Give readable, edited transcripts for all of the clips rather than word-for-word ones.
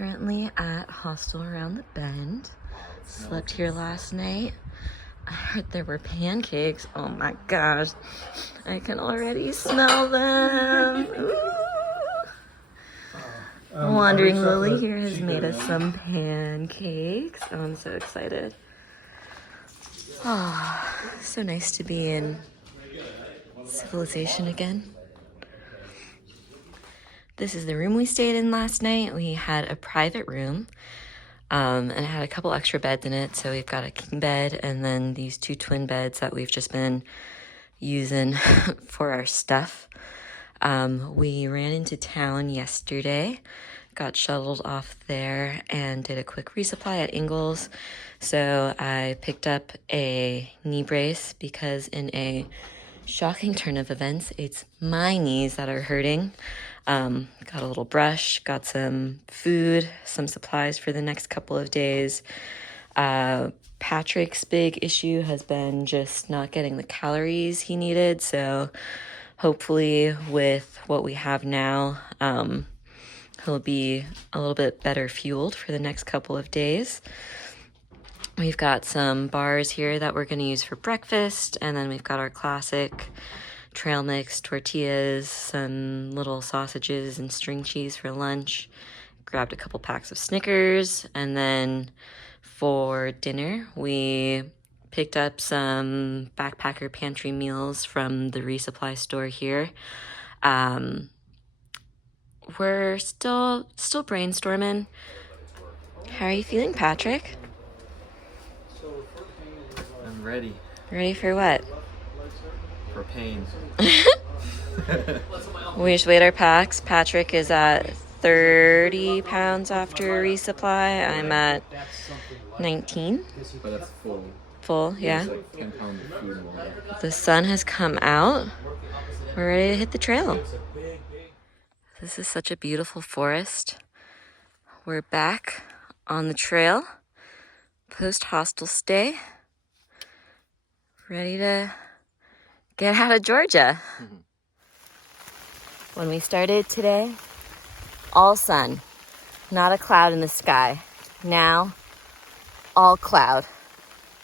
Currently at Hostel around the bend. Slept here last night. I heard there were pancakes. Oh my gosh. I can already smell them. Wandering Lily here has made us some pancakes. Oh, I'm so excited. Oh, so nice to be in civilization again. This is the room we stayed in last night. We had a private room, and it had a couple extra beds in it. So we've got a king bed and then these two twin beds that we've just been using for our stuff. We ran into town yesterday, got shuttled off there and did a quick resupply at Ingles. So I picked up a knee brace because in a shocking turn of events, it's my knees that are hurting. Got a little brush, got some food, some supplies for the next couple of days. Patrick's big issue has been just not getting the calories he needed. So hopefully with what we have now, he'll be a little bit better fueled for the next couple of days. We've got some bars here that we're going to use for breakfast, and then we've got our classic trail mix tortillas, some little sausages and string cheese for lunch. Grabbed a couple packs of Snickers, and then for dinner we picked up some backpacker pantry meals from the resupply store here. We're still brainstorming. How are you feeling, Patrick? I'm ready. Ready for what? For pain. We just weighed our packs. Patrick is at 30 pounds after resupply. I'm at 19. But that's full. Full, yeah. It's like 10 pounds of food more. The sun has come out. We're ready to hit the trail. This is such a beautiful forest. We're back on the trail, post-hostel stay, ready to get out of Georgia. When we started today, all sun, not a cloud in the sky. Now, all cloud,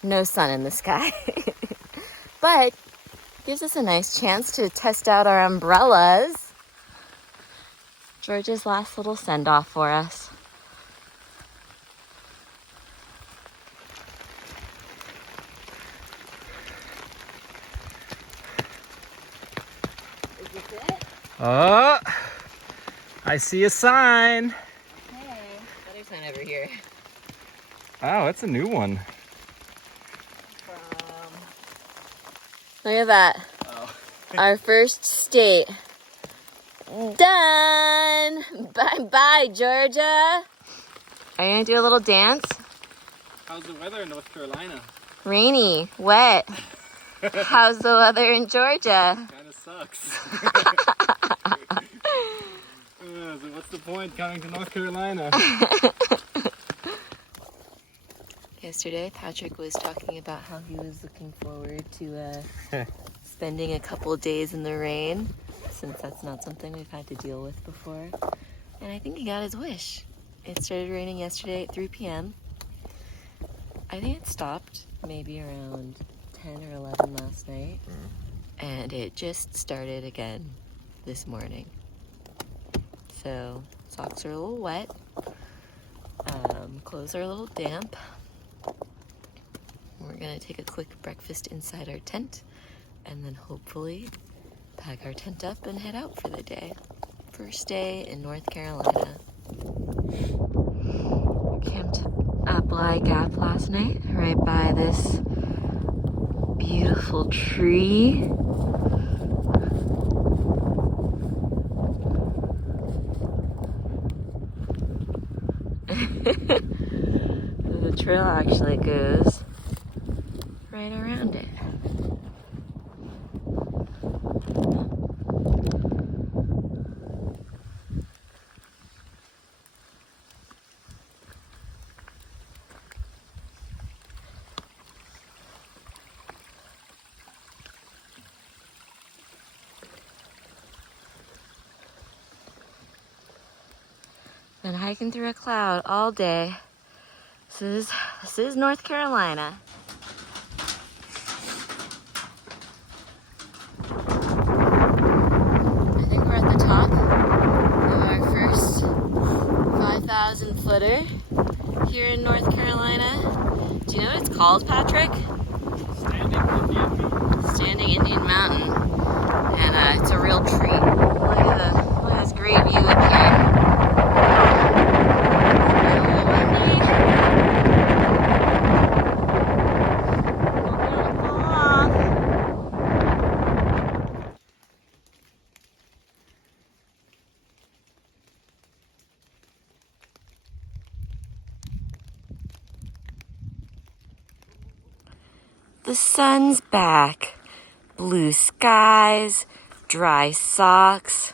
no sun in the sky. But gives us a nice chance to test out our umbrellas. Georgia's last little send-off for us. Is this it? Oh, I see a sign. Okay, another sign over here. Oh, that's a new one. Look at that. Oh. Our first state. Done! Bye-bye, Georgia. Are you gonna do a little dance? How's the weather in North Carolina? Rainy, wet. How's the weather in Georgia? Kind of sucks. So what's the point coming to North Carolina? Yesterday, Patrick was talking about how he was looking forward to spending a couple of days in the rain, since that's not something we've had to deal with before. And I think he got his wish. It started raining yesterday at 3 p.m. I think it stopped maybe around 10 or 11 last night. And it just started again this morning. So socks are a little wet. Clothes are a little damp. We're gonna take a quick breakfast inside our tent and then hopefully pack our tent up and head out for the day. First day in North Carolina. We camped at Bly Gap last night, right by this beautiful tree. The trail actually goes right around it. Been hiking through a cloud all day. This is North Carolina. I think we're at the top of our first 5,000 footer here in North Carolina. Do you know what it's called, Patrick? Standing Indian Mountain. And it's a real treat. Look at this great view up here. The sun's back. Blue skies, dry socks.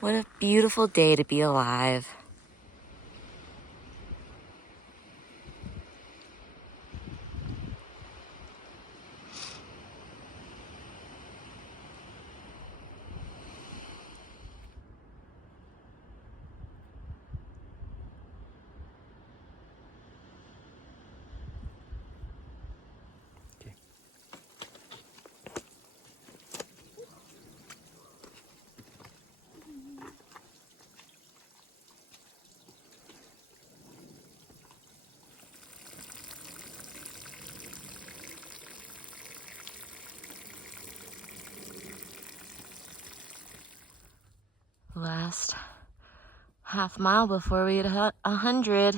What a beautiful day to be alive. Last half mile before we hit 100,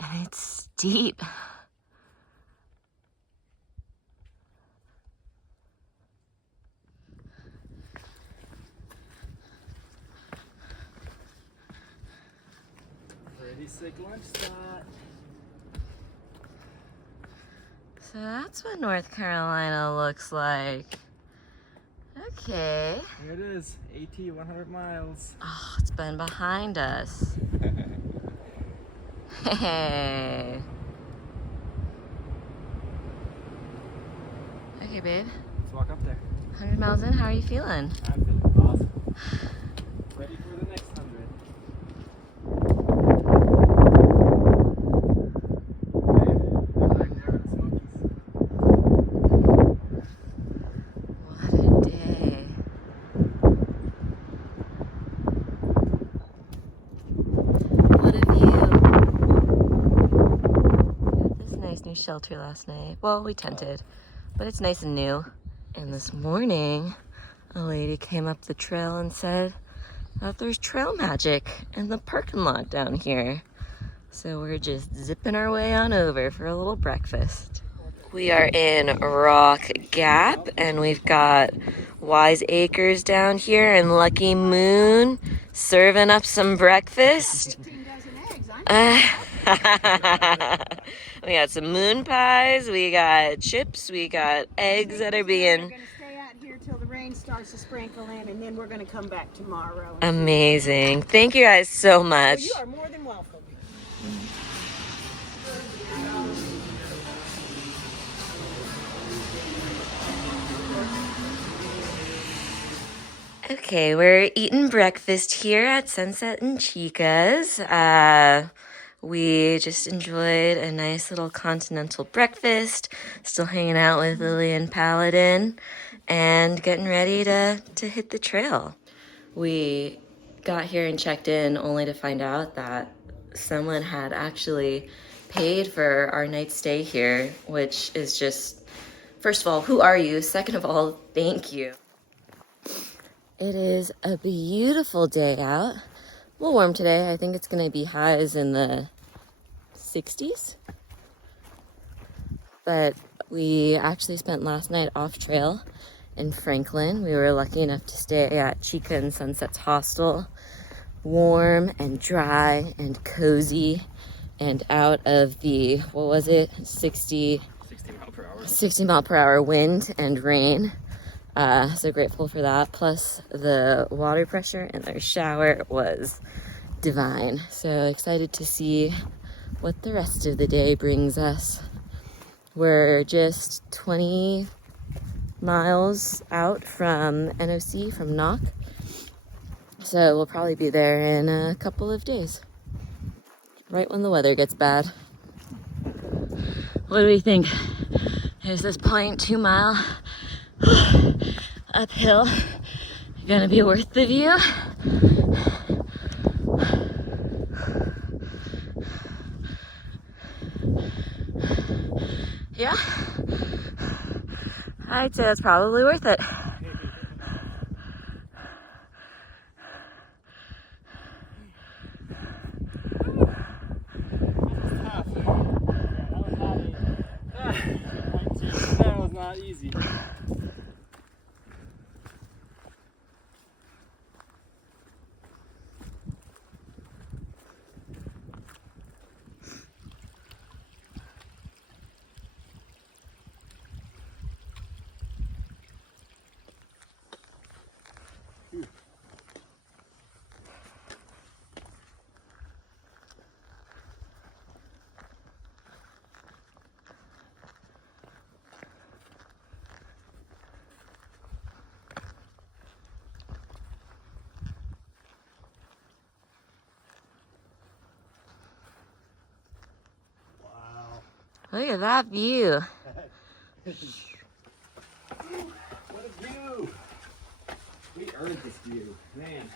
and it's steep. Pretty sick lunch spot. So that's what North Carolina looks like. Okay. Here it is, AT 100 miles. Oh, it's been behind us. Hey. Okay, babe. Let's walk up there. 100 miles in, how are you feeling? I'm feeling awesome. Ready for the next 100. What a day. What a view. We got this nice new shelter last night. Well, we tented, but it's nice and new. And this morning, a lady came up the trail and said that there's trail magic in the parking lot down here. So we're just zipping our way on over for a little breakfast. We are in Rock Gap, and we've got Wise Acres down here and Lucky Moon serving up some breakfast. 15 dozen eggs, We got some moon pies, we got chips, we got eggs that are We're being going to stay out here till the rain starts to sprinkle in, and then we're going to come back tomorrow. amazing. Thank you guys so Well, much. you are more than welcome. Okay, we're eating breakfast here at Sunset and Chica's. We just enjoyed a nice little continental breakfast, still hanging out with Lily and Paladin, and getting ready to hit the trail. We got here and checked in only to find out that someone had actually paid for our night's stay here, which is just, first of all, who are you? Second of all, thank you. It is a beautiful day out. A little warm today. I think it's going to be highs in the 60s. But we actually spent last night off trail in Franklin. We were lucky enough to stay at Chica and Sunset's hostel. Warm and dry and cozy and out of the, what was it, 60 mile per hour wind and rain. So grateful for that. Plus the water pressure in their shower was divine. So excited to see what the rest of the day brings us. We're just 20 miles out from NOC, from Knock. So we'll probably be there in a couple of days. right when the weather gets bad. What do we think? Here's this 0.2 mile uphill. Gonna be worth the view. Yeah, I'd say that's probably worth it. That was not easy. Look at that view. What a view! We earned this view, man.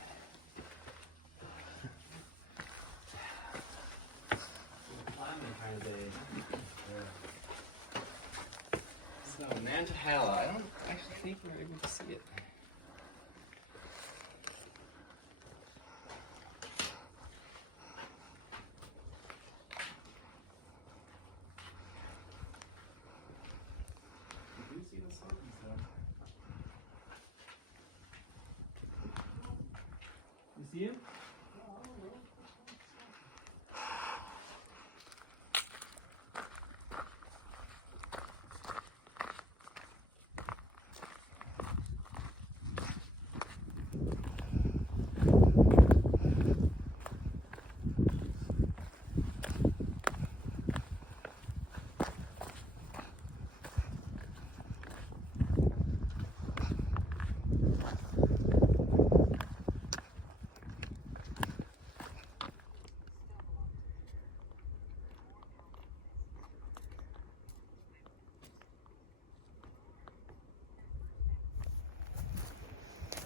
Climbing kind of day. So, Nantahala. I don't actually think we're able to see it. You see him?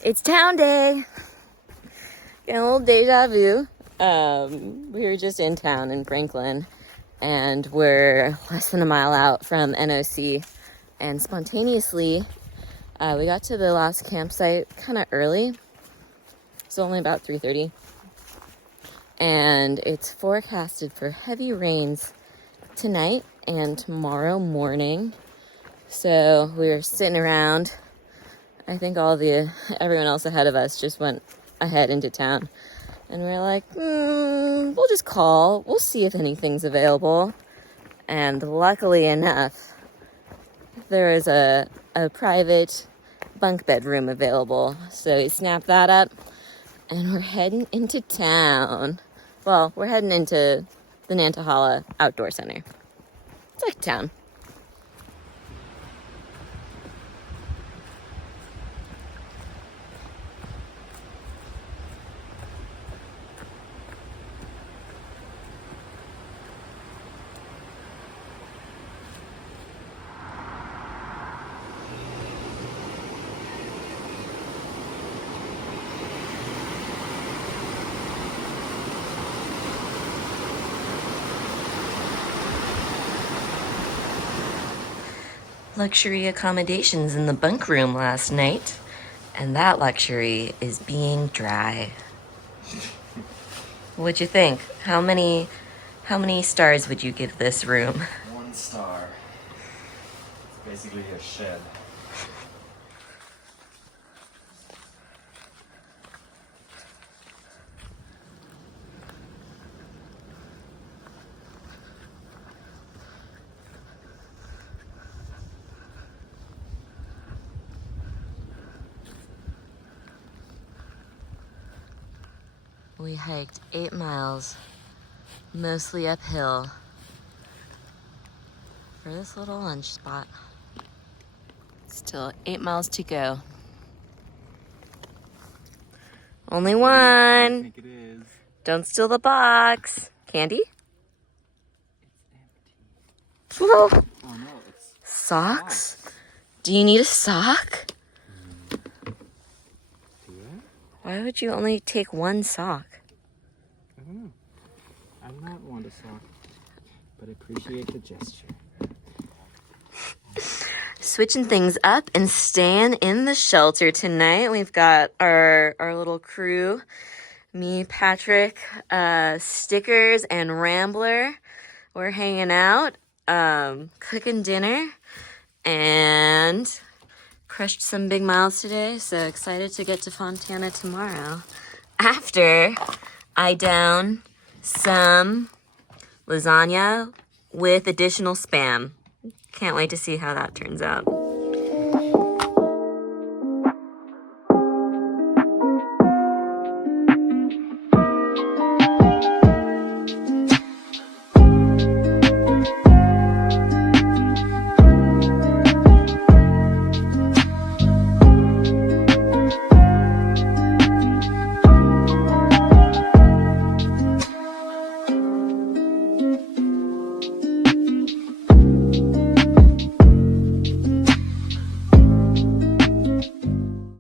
It's town day. Getting a little deja vu. We were just in town in Franklin, and we're less than a mile out from NOC. And spontaneously, we got to the last campsite kind of early. It's only about 3:30. And it's forecasted for heavy rains tonight and tomorrow morning. So we were sitting around. I think everyone else ahead of us just went ahead into town. And we're like, we'll just call. We'll see if anything's available. And luckily enough, there is a private bunk bed room available. So we snapped that up and we're heading into town. Well, we're heading into the Nantahala Outdoor Center. It's like town. Luxury accommodations in the bunk room last night, and that luxury is being dry. What'd you think? How many stars would you give this room? 1 star. It's basically a shed. We hiked 8 miles, mostly uphill, for this little lunch spot. Still 8 miles to go. Only I one. think it is. Don't steal the box. Candy? Little Oh no, it's socks? Do you need a sock? Do I? Why would you only take one sock? I don't know. I'm not one to sock, but I appreciate the gesture. Switching things up and staying in the shelter tonight. We've got our little crew, me, Patrick, Stickers, and Rambler. We're hanging out, cooking dinner, and crushed some big miles today. So excited to get to Fontana tomorrow after I down some lasagna with additional Spam. Can't wait to see how that turns out.